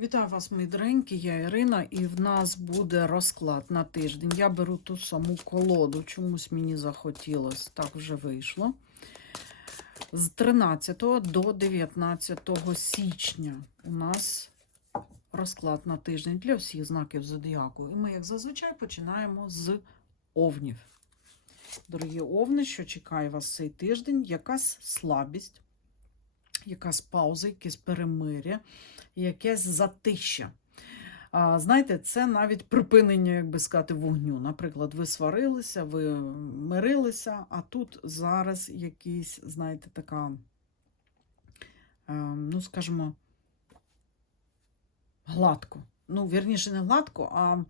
Вітаю вас, мої доренькі, я Ірина, і в нас буде розклад на тиждень. Я беру ту саму колоду, чомусь мені захотілося, так вже вийшло. З 13 до 19 січня у нас розклад на тиждень для всіх знаків зодіаку. І ми, як зазвичай, починаємо з овнів. Дорогі овни, що чекає вас цей тиждень? Якась слабість, якась пауза, якесь перемиря якесь затища. А, знаєте, це навіть припинення, як би сказати, вогню. Наприклад, ви сварилися, ви мирилися, а тут зараз якийсь, знаєте, така, е, ну, скажімо, гладко. Ну, вірніше, не гладко, а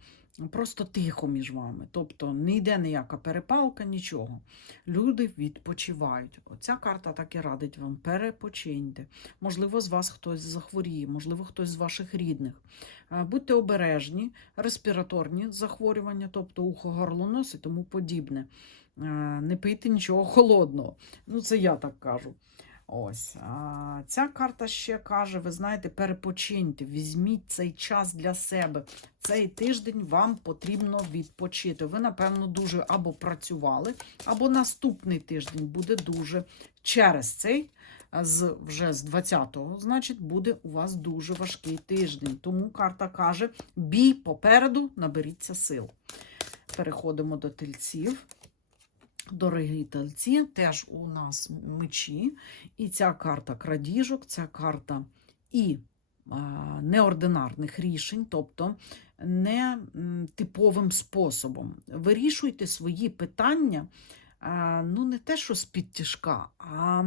просто тихо між вами. Тобто не йде ніяка перепалка, нічого. Люди відпочивають. Оця карта так і радить вам: перепочиньте. Можливо, з вас хтось захворіє, можливо, хтось з ваших рідних. Е, Будьте обережні, респіраторні захворювання, тобто ухо, горло, нос і тому подібне. Е, Не пийте нічого холодного. Ну, це я так кажу. Ось а, ця карта ще каже: ви знаєте, перепочиньте, візьміть цей час для себе. Цей тиждень вам потрібно відпочити. Ви, напевно, дуже або працювали, або наступний тиждень буде дуже через цей, з вже з 20-го, значить, буде у вас дуже важкий тиждень. Тому карта каже: бій попереду, наберіться сил. Переходимо до тельців. Дорогі тельці, теж у нас мечі. І ця карта крадіжок, ця карта і неординарних рішень, тобто не типовим способом. Вирішуйте свої питання, ну не те, що з-під тяжка, а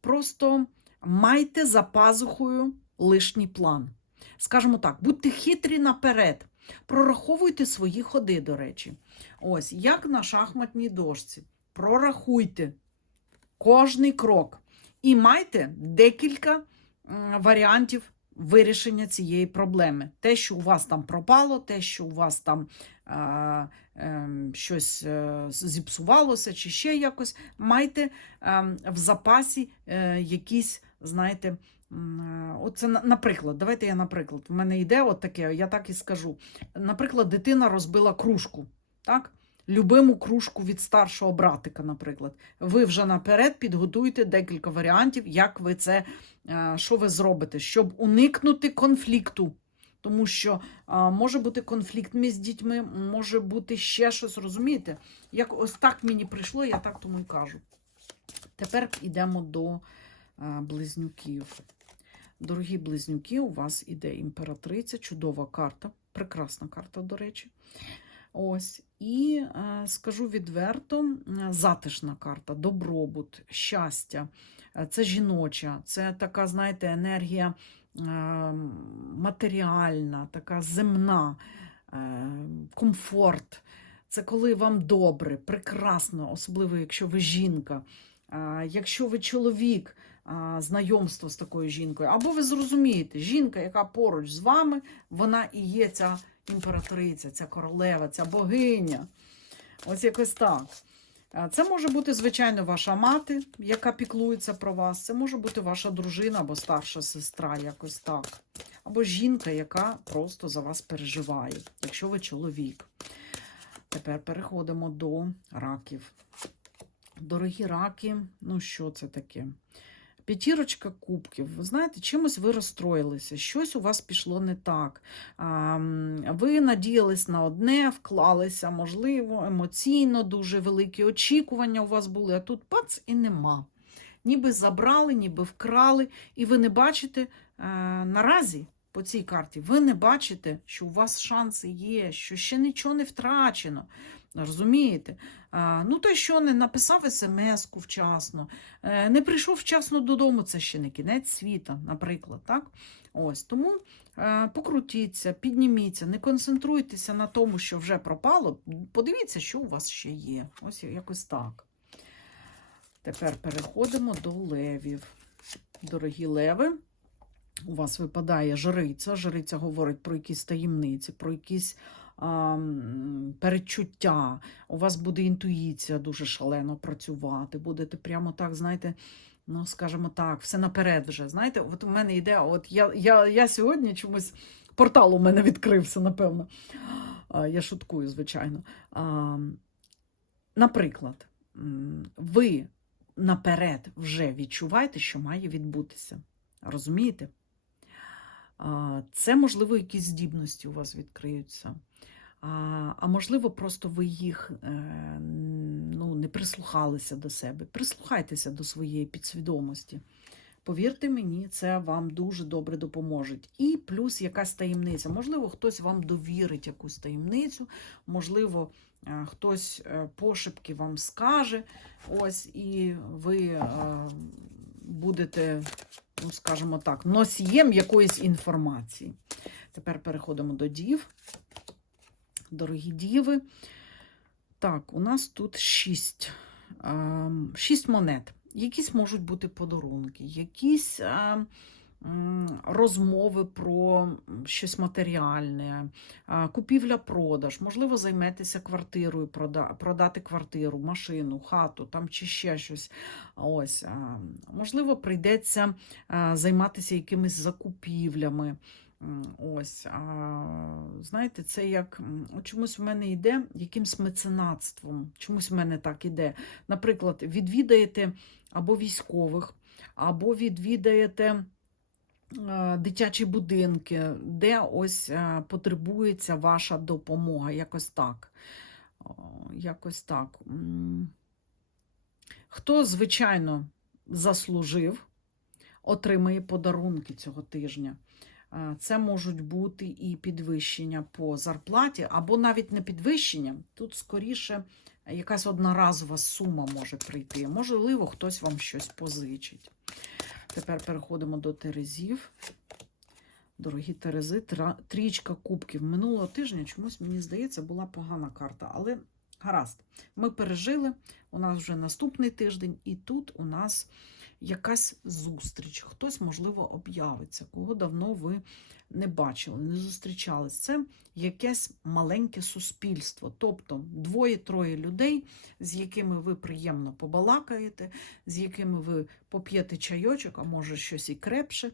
просто майте за пазухою лишній план. Скажімо так, будьте хитрі наперед, прораховуйте свої ходи, до речі. Ось, як на шахматній дошці. Прорахуйте кожний крок і майте декілька варіантів вирішення цієї проблеми. Те, що у вас там пропало, те, що у вас там е, е, щось е, зіпсувалося, чи ще якось, майте е, в запасі е, якісь, знаєте, Оце, наприклад, давайте я, наприклад, в мене йде от таке, я так і скажу. Наприклад, дитина розбила кружку. Так? любиму кружку від старшого братика, наприклад. Ви вже наперед підготуєте декілька варіантів, як ви це, е, що ви зробите, щоб уникнути конфлікту. Тому що а, може бути конфлікт між дітьми, може бути ще щось, розумієте? Як ось так мені прийшло, я так тому і кажу. Тепер йдемо до а, близнюків. Дорогі близнюки, у вас іде імператриця, чудова карта, прекрасна карта, до речі. Ось, і е, скажу відверто, затишна карта, добробут, щастя. Е, Це жіноча, це така, знаєте, енергія е, матеріальна, така земна, комфорт. Це коли вам добре, прекрасно, особливо якщо ви жінка. Якщо ви чоловік, знайомство з такою жінкою, або ви зрозумієте, жінка, яка поруч з вами, вона і є ця імператриця, ця королева, ця богиня. Ось якось так. Це може бути, звичайно, ваша мати, яка піклується про вас. Це може бути ваша дружина або старша сестра, якось так. Або жінка, яка просто за вас переживає, якщо ви чоловік. Тепер переходимо до раків. Дорогі раки, ну що це таке? П'ятірочка кубків. Ви знаєте, чимось ви розстроїлися, щось у вас пішло не так. Ви надіялись на одне, вклалися, можливо, емоційно дуже великі очікування у вас були, а тут пац і нема. Ніби забрали, ніби вкрали, і ви не бачите е, наразі по цій карті, ви не бачите, що у вас шанси є, що ще нічого не втрачено. Розумієте? Ну, той, що не написав смс-ку вчасно, е, не прийшов вчасно додому, це ще не кінець світа, наприклад. так? Ось, Тому е, покрутіться, підніміться, не концентруйтеся на тому, що вже пропало. Подивіться, що у вас ще є. Ось якось так. Тепер переходимо до левів. Дорогі леви, у вас випадає жриця. Жриця говорить про якісь таємниці, про якісь передчуття. У вас буде інтуїція дуже шалено працювати. Будете прямо так, знаєте, ну, скажімо так, все наперед вже. Знаєте, от у мене йде, от я, я, я сьогодні чомусь Портал у мене відкрився, напевно. Я шуткую, звичайно. Наприклад, ви наперед вже відчуваєте, що має відбутися. Розумієте? Це, можливо, якісь здібності у вас відкриються. А, можливо, просто ви їх е, ну, не прислухалися до себе. Прислухайтеся до своєї підсвідомості. Повірте мені, це вам дуже добре допоможе. І плюс якась таємниця. Можливо, хтось вам довірить якусь таємницю, можливо, е, хтось е, пошепки вам скаже. Ось, і ви будете, ну, скажімо так, носієм якоїсь інформації. Тепер переходимо до дів. Дорогі діви. Так, у нас тут шість, ем, шість монет. Якісь можуть бути подарунки, якісь е, м, розмови про щось матеріальне, купівля-продаж, можливо, займетеся квартирою, продати квартиру, машину, хату там чи ще щось. Ось, можливо, прийдеться займатися якимись закупівлями. Ось, а, знаєте, це як чомусь в мене йде якимсь меценатством. Чомусь в мене так іде. Наприклад, відвідаєте або військових, або відвідаєте дитячі будинки, де ось е, потребується ваша допомога. Якось так. Якось так. Хто, звичайно, заслужив, отримає подарунки цього тижня. Е, Це можуть бути і підвищення по зарплаті, або навіть не підвищення. Тут скоріше якась одноразова сума може прийти. Можливо, хтось вам щось позичить. Тепер переходимо до Терезів. Дорогі Терези, трічка кубків. Минулого тижня чомусь, мені здається, була погана карта. Але гаразд, ми пережили. У нас вже наступний тиждень, і тут у нас якась зустріч. Хтось, можливо, об'явиться, кого давно ви не бачили, не зустрічались. Це якесь маленьке суспільство, тобто двоє-троє людей, з якими ви приємно побалакаєте, з якими ви поп'єте чайочок, а може щось і крепше.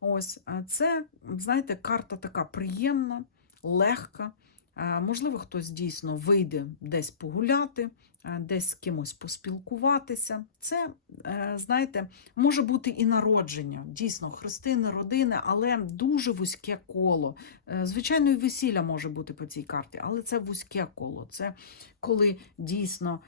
Ось це, знаєте, карта така приємна, легка. А, Можливо, хтось дійсно вийде десь погуляти, десь з кимось поспілкуватися. Це, е, знаєте, може бути і народження, дійсно, хрестини, родини, але дуже вузьке коло. Е, Звичайно, і весілля може бути по цій карті, але це вузьке коло. Це коли дійсно.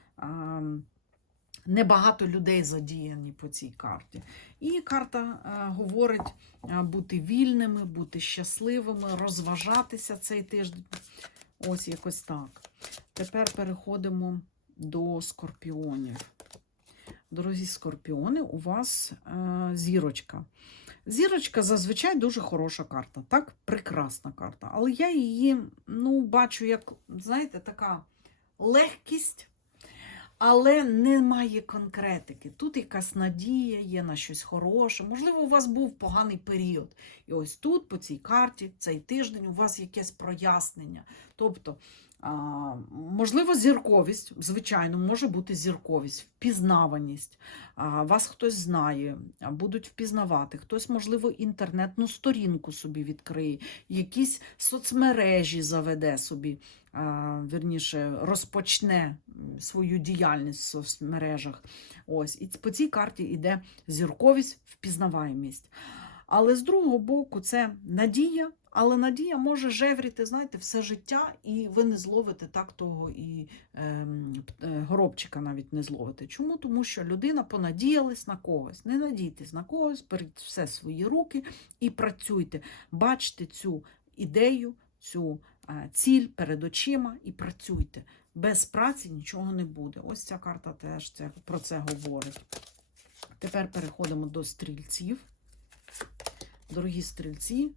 Небагато людей задіяні по цій карті. І карта е, говорить е, бути вільними, бути щасливими, розважатися цей тиждень. Ось якось так. Тепер переходимо до скорпіонів. Дорогі скорпіони, у вас е, зірочка. Зірочка зазвичай дуже хороша карта, так? Прекрасна карта. Але я її ну, бачу як, знаєте, така легкість але немає конкретики. Тут якась надія є на щось хороше. Можливо, у вас був поганий період. І ось тут, по цій карті, цей тиждень, у вас якесь прояснення. Тобто, можливо, зірковість, звичайно, може бути зірковість, впізнаваність. Вас хтось знає, будуть впізнавати. Хтось, можливо, інтернетну сторінку собі відкриє, якісь соцмережі заведе собі а, вірніше, розпочне свою діяльність в соцмережах. Ось. І по цій карті йде зірковість, впізнаваємість. Але з другого боку, це надія, але надія може жевріти, знаєте, все життя, і ви не зловите так того і ем, е, горобчика навіть не зловите. Чому? Тому що людина понадіялась на когось. Не надійтесь на когось, беріть все свої руки і працюйте. Бачте цю ідею, цю е, ціль перед очима і працюйте. Без праці нічого не буде. Ось ця карта теж про це говорить. Тепер переходимо до стрільців. Дорогі стрільці,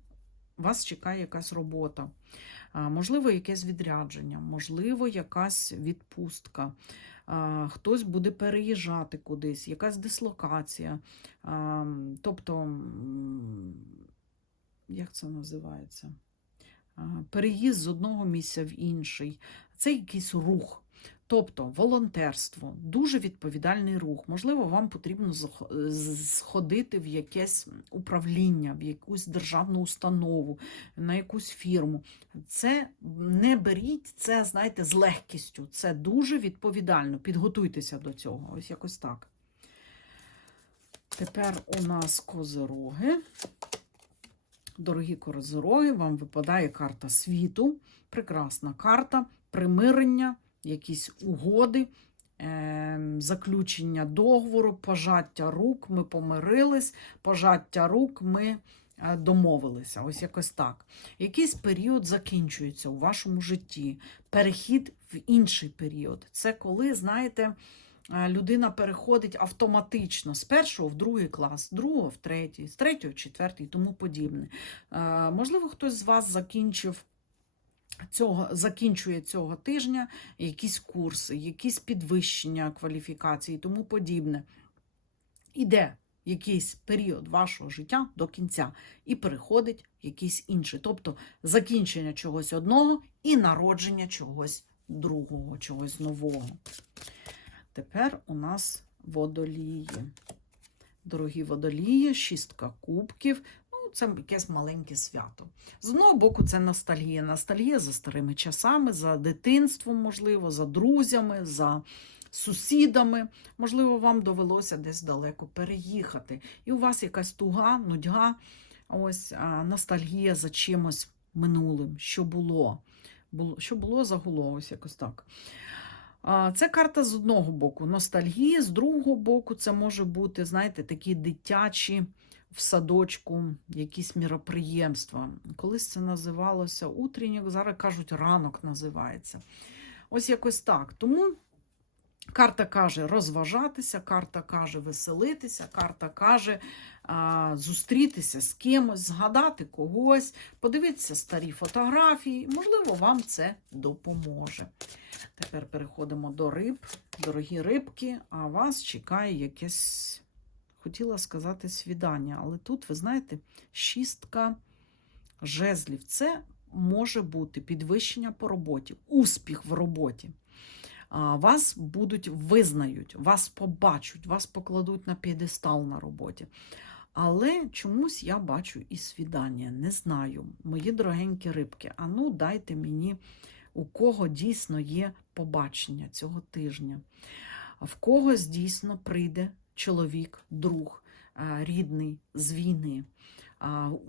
вас чекає якась робота, можливо, якесь відрядження, можливо, якась відпустка. Хтось буде переїжджати кудись, якась дислокація. Тобто, як це називається? Переїзд з одного місця в інший. Це якийсь рух. Тобто волонтерство, дуже відповідальний рух. Можливо, вам потрібно сходити в якесь управління, в якусь державну установу, на якусь фірму. Це не беріть це, знаєте, з легкістю. Це дуже відповідально. Підготуйтеся до цього. Ось якось так. Тепер у нас козироги. Дорогі козироги, вам випадає карта світу. Прекрасна карта, примирення, якісь угоди, е, заключення договору, пожаття рук. Ми помирились, пожаття рук ми е, домовилися. Ось якось так. Якийсь період закінчується у вашому житті, перехід в інший період. Це коли, знаєте, е, людина переходить автоматично з першого в другий клас, з другого в третій, з третього в четвертий і тому подібне. Е, Можливо, хтось з вас закінчив. Цього закінчує цього тижня якісь курси, якісь підвищення кваліфікації і тому подібне. Іде якийсь період вашого життя до кінця і переходить якийсь інший. Тобто закінчення чогось одного і народження чогось другого, чогось нового. Тепер у нас водолії. Дорогі водолії, шістка кубків. Це якесь маленьке свято. З одного боку, це ностальгія. Ностальгія за старими часами, за дитинством, можливо, за друзями, за сусідами. Можливо, вам довелося десь далеко переїхати. І у вас якась туга, нудьга, ось ностальгія за чимось минулим, що було що було, загуло, ось якось так. Це карта з одного боку ностальгії, з другого боку, це може бути, знаєте, такі дитячі в садочку якісь міроприємства. Колись це називалося утренньок, зараз кажуть, ранок називається. Ось якось так. Тому карта каже розважатися, карта каже веселитися, карта каже а, зустрітися з кимось, згадати когось, подивитися старі фотографії. Можливо, вам це допоможе. Тепер переходимо до риб, дорогі рибки, а вас чекає якесь, хотіла сказати, свідання. Але тут, ви знаєте, шістка жезлів. Це може бути підвищення по роботі, успіх в роботі. Вас будуть визнають, вас побачать, вас покладуть на п'єдестал на роботі. Але чомусь я бачу і свідання. Не знаю, мої дорогенькі рибки. А ну дайте мені, у кого дійсно є побачення цього тижня. В когось дійсно прийде чоловік, друг, рідний з війни.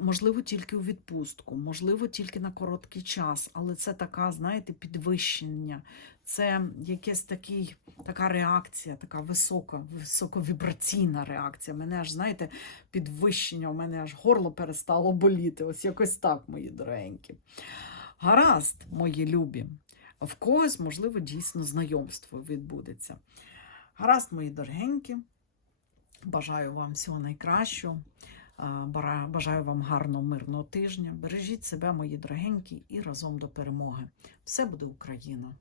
Можливо, тільки у відпустку, можливо, тільки на короткий час, але це така, знаєте, підвищення, це якась такий, така реакція, така висока, високовібраційна реакція. Мене аж, знаєте, підвищення, у мене аж горло перестало боліти. Ось якось так, мої дорогенькі. Гаразд, мої любі. В когось, можливо, дійсно знайомство відбудеться. Гаразд, мої дорогенькі. Бажаю вам всього найкращого. Бажаю вам гарного, мирного тижня. Бережіть себе, мої дорогенькі, і разом до перемоги. Все буде Україна!